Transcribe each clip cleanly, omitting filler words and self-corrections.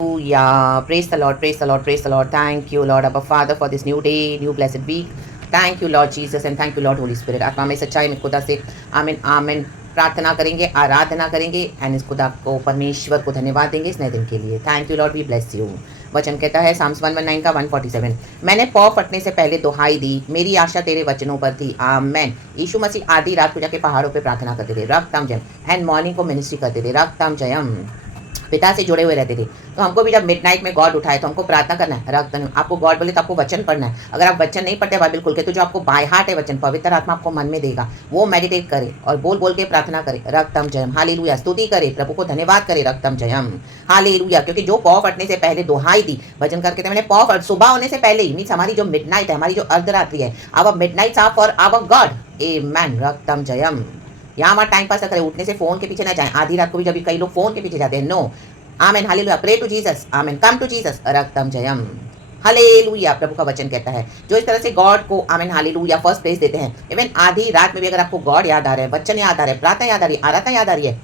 Hallelujah. Praise the Lord, praise the Lord, praise the Lord. Thank you, Lord, Abba Father, for this new day, new blessed week. Thank you, Lord Jesus, and thank you, Lord Holy Spirit. आत्मा में सच्चाई में खुदा से आमीन आमीन प्रार्थना करेंगे, आराधना करेंगे एंड इस खुदा को परमेश्वर को धन्यवाद देंगे इस नए दिन के लिए. Thank you Lord, we bless you. वचन कहता है साम्स 119 का 147, मैंने पौ फटने से पहले दुहाई दी, मेरी आशा तेरे वचनों पर थी. आमेन. यीशु मसीह आधी रात को जाके पहाड़ों पे प्रार्थना करते थे, रक्तम जयम, एंड मॉर्निंग को मिनिस्ट्री करते थे, रक्तम जयम, पिता से जुड़े हुए रहते थे. तो हमको भी जब मिडनाइट में गॉड उठाए तो हमको प्रार्थना करना है, रक्तम. आपको गॉड बोले तो आपको वचन पढ़ना है. अगर आप वचन नहीं पढ़ते बाइबल खोल के, तो जो आपको बाय हार्ट है वचन पवित्र आत्मा आपको मन में देगा, वो मेडिटेट करे और बोल बोल के प्रार्थना करे, रक्तम जयम, हालेलुया. स्तुति करे, प्रभु को धन्यवाद करे, रक्तम जयम, हालेलुया. क्योंकि जो पौ फटने से पहले दुहाई दी, वचन करके थे मैंने पौ फट, सुबह होने से पहले ही, मीन्स हमारी जो मिडनाइट है, हमारी जो अर्धरात्रि है, our midnights are for our God. Amen, रक्तम जयम. यहाँ हमारा टाइम पास करें, उठने से फोन के पीछे ना जाएं. आधी रात को भी जब कई लोग फोन के पीछे जाते हैं, no. Amen, hallelujah. Pray to Jesus, amen, come to Jesus, रक्तम जयम, हालेलुया. प्रभु का वचन कहता है जो इस तरह से गॉड को आमेन हालेलुया फर्स्ट प्लेस देते हैं. इवन आधी रात में भी अगर आपको गॉड याद आ रहा है, वचन याद आ रहा है, प्रार्थना याद आ रही है, आराधना याद आ रही है,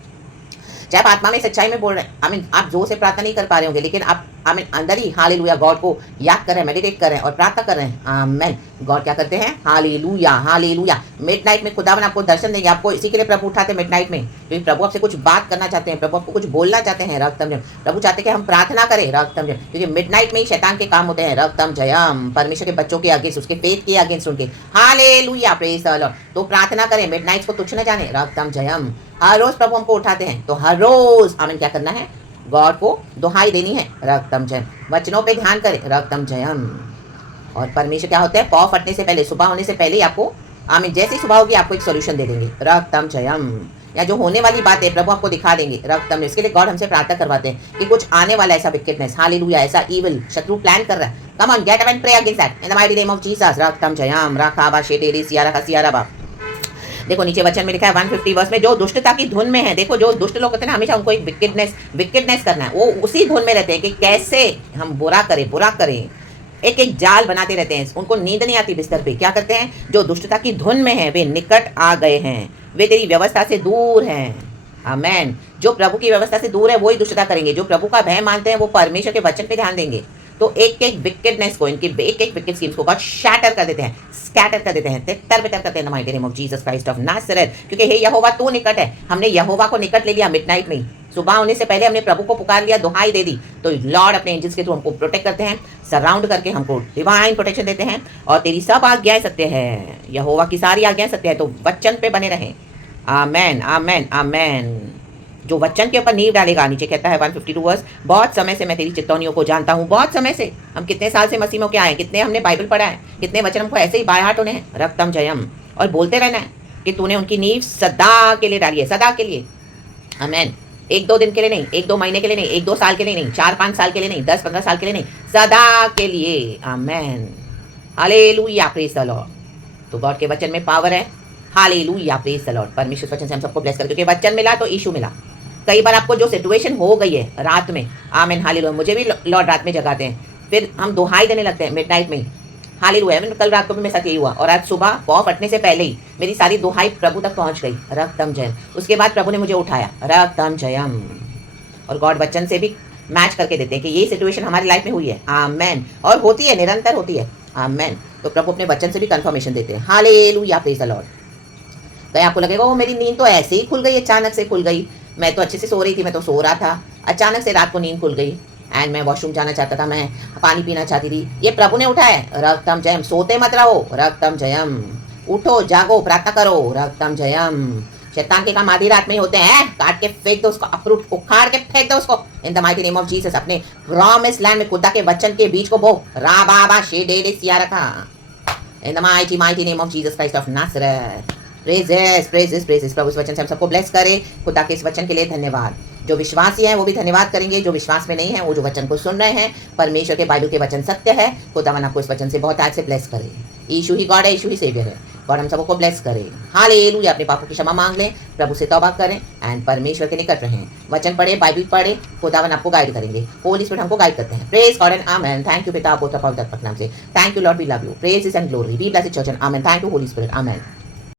चाहे आप आत्मा में सच्चाई में बोल रहे हैं, आमीन, आप जोर से प्रार्थना नहीं कर पा रहे होंगे, लेकिन आप आमीन अंदर ही हालेलुया गॉड को याद कर रहे हैं, मेडिटेट कर रहे हैं और प्रार्थना कर रहे हैं. आमीन. गॉड क्या करते हैं? Hallelujah, hallelujah. मिडनाइट में खुदावन आपको दर्शन देंगे. आपको इसी के लिए प्रभु उठाते हैं मिडनाइट में, क्योंकि प्रभु आपसे कुछ बात करना चाहते हैं, प्रभु आपको कुछ बोलना चाहते हैं, रक्तम जयम. प्रभु चाहते हैं कि हम प्रार्थना करें, रक्तम जयम, क्योंकि मिडनाइट में ही शैतान के काम होते हैं, रक्तम जयम, परमेश्वर के बच्चों के अगेंस्ट, उसके फेथ के अगेंस्ट उनके. Hallelujah, praise the Lord. तो प्रार्थना करें, मिडनाइट को तुच्छ न जाने, रक्तम जयम. हर रोज प्रभु हमको उठाते हैं, तो हर रोज आमीन क्या करना है? गॉड को दुहाई देनी है, रक्तम जयम. वचनों पे ध्यान करें, रक्तम जयम. और परमेश्वर क्या होता है? पौ फटने से पहले, सुबह होने से पहले ही आपको आमीन, जैसे ही सुबह होगी आपको एक सोल्यूशन दे देंगे, रक्तम जयम. या जो होने वाली बात है प्रभु आपको दिखा देंगे, रक्तम. इसके लिए गॉड हमसे प्रार्थना करवाते हैं कि कुछ आने वाला ऐसा विकेटनेस, हालेलुया, ऐसा इविल शत्रु प्लान कर रहा है. Come on, get up and pray against that in the mighty name of Jesus, रक्तम जयम, राखाबा शेटेरी सियारा का सियारा बा. देखो नीचे वचन में लिखा है 150 वर्ष में, जो दुष्टता की धुन में है. देखो जो दुष्ट लोग होते हैं ना, हमेशा उनको एक विकेटनेस करना है, वो उसी धुन में रहते हैं कि कैसे हम बुरा करें. एक एक जाल बनाते रहते हैं, उनको नींद नहीं आती बिस्तर पे. क्या करते हैं? जो दुष्टता की धुन में है वे निकट आ गए हैं, वे तेरी व्यवस्था से दूर हैं. आमेन. जो प्रभु की व्यवस्था से दूर है वही दुष्टता करेंगे. जो प्रभु का भय मानते हैं वो परमेश्वर के वचन पे ध्यान देंगे. तो एक एक विकेटनेस को, इनकी एक एक विकेट स्कीम्स को गॉड शैटर कर देते हैं, स्कैटर कर देते हैं, तितर बितर करते हैं, the mighty name of Jesus Christ of Nazareth. क्योंकि हे यहोवा तू निकट है. हमने यहोवा को निकट ले लिया मिडनाइट में, सुबह होने से पहले हमने प्रभु को पुकार लिया, दुहाई दे दी. तो लॉर्ड अपने एंजल्स के थ्रू हमको प्रोटेक्ट करते हैं, सराउंड करके हमको डिवाइन प्रोटेक्शन देते हैं. और तेरी सब आज्ञाएं सत्य है, यहोवा की सारी आज्ञाएं सत्य है. तो वचन पे बने रहें. आमेन, आमेन, आमेन. जो वचन के ऊपर नींव डालेगा, नीचे कहता है 152 वर्ष, बहुत समय से मैं तेरी चितौनियों को जानता हूँ. बहुत समय से, हम कितने साल से मसीह में क्या आए, कितने हमने बाइबल पढ़ा है, कितने वचन हमको ऐसे ही बाय हार्ट होने हैं, रक्तम जयम. और बोलते रहना है कि तूने उनकी नींव सदा के लिए डाली है, सदा के लिए. आमेन. 1-2 दिन के लिए नहीं, 1-2 महीने के लिए नहीं, 1-2 साल के लिए नहीं, 4-5 साल के लिए नहीं, 10-15 साल के लिए नहीं, सदा के लिए. आमेन, हालेलुया, प्रेज द लॉर्ड. तो गॉड के वचन में पावर है, हालेलुया, प्रेज द लॉर्ड. परमेश्वर वचन से हम सबको ब्लेस कर, क्योंकि वचन मिला तो यीशु मिला. कई बार आपको जो सिचुएशन हो गई है रात में, आमेन, हालेलुया, मुझे भी लॉर्ड रात में जगाते हैं, फिर हम दुहाई देने लगते हैं मिडनाइट में, हालेलुया. कल रात को भी मेरे साथ यही हुआ, और आज सुबह पौ फटने से पहले ही मेरी सारी दुहाई प्रभु तक पहुंच गई, रक्तम जयम. उसके बाद प्रभु ने मुझे उठाया, रक्तम जयम. और गॉड वचन से भी मैच करके देते हैं कि ये सिचुएशन हमारी लाइफ में हुई है, आमेन, और होती है, निरंतर होती है, आमेन. तो प्रभु अपने वचन से भी कंफर्मेशन देते हैं, हालेलुया, प्रेज द लॉर्ड. कहीं आपको लगेगा वो मेरी नींद तो ऐसे ही खुल गई, अचानक से खुल गई, मैं तो अच्छे से सो रही थी, मैं तो सो रहा था, अचानक से रात को नींद खुल गई एंड मैं वॉशरूम जाना चाहता था, मैं पानी पीना चाहती थी. ये प्रभु ने उठाया, रक्तम जयम. सोते मत रहो, रक्तम जयम. उठो, जागो, प्रार्थना करो, रक्तम जयम. शैतान के काम आधी रात में ही होते हैं, काट के फेंक दो उसको, अप्रूट उखाड़ के फेंक दो उसको, इन the mighty name of Jesus. अपने प्रॉमिस लैंड में खुदा के वचन के बीच को बो, रा बाबा शेडेरे सिया रखा, in the mighty name of Jesus Christ of Nazareth. Praises, praises, praises. प्रभु इस वचन से हम सबको ब्लेस करे. खुदा के इस वचन के लिए धन्यवाद. जो विश्वासी हैं वो भी धन्यवाद करेंगे, जो विश्वास में नहीं है वो जो वचन को सुन रहे हैं. परमेश्वर के बाइबल के वचन सत्य है. खुदावन आपको इस वचन से बहुत आज से ब्लेस करे. यीशु ही गॉड है, यीशु ही सेवियर है. गॉड हम सबको ब्लेस करे, हालेलुया. अपने पापों की क्षमा मांग लें, प्रभु से तौबा करें एंड परमेश्वर के निकट रहें. वचन पढ़े, बाइबल पढ़े, खुदावन आपको गाइड करेंगे. होली स्पिरिट हमको गाइड करते हैं. Praise God and amen. Thank you पिता, पुत्र, पवित्र आत्मा के नाम से. Thank you Lord, we love you. Praise and glory, we bless church and amen. Thank you Holy Spirit, amen.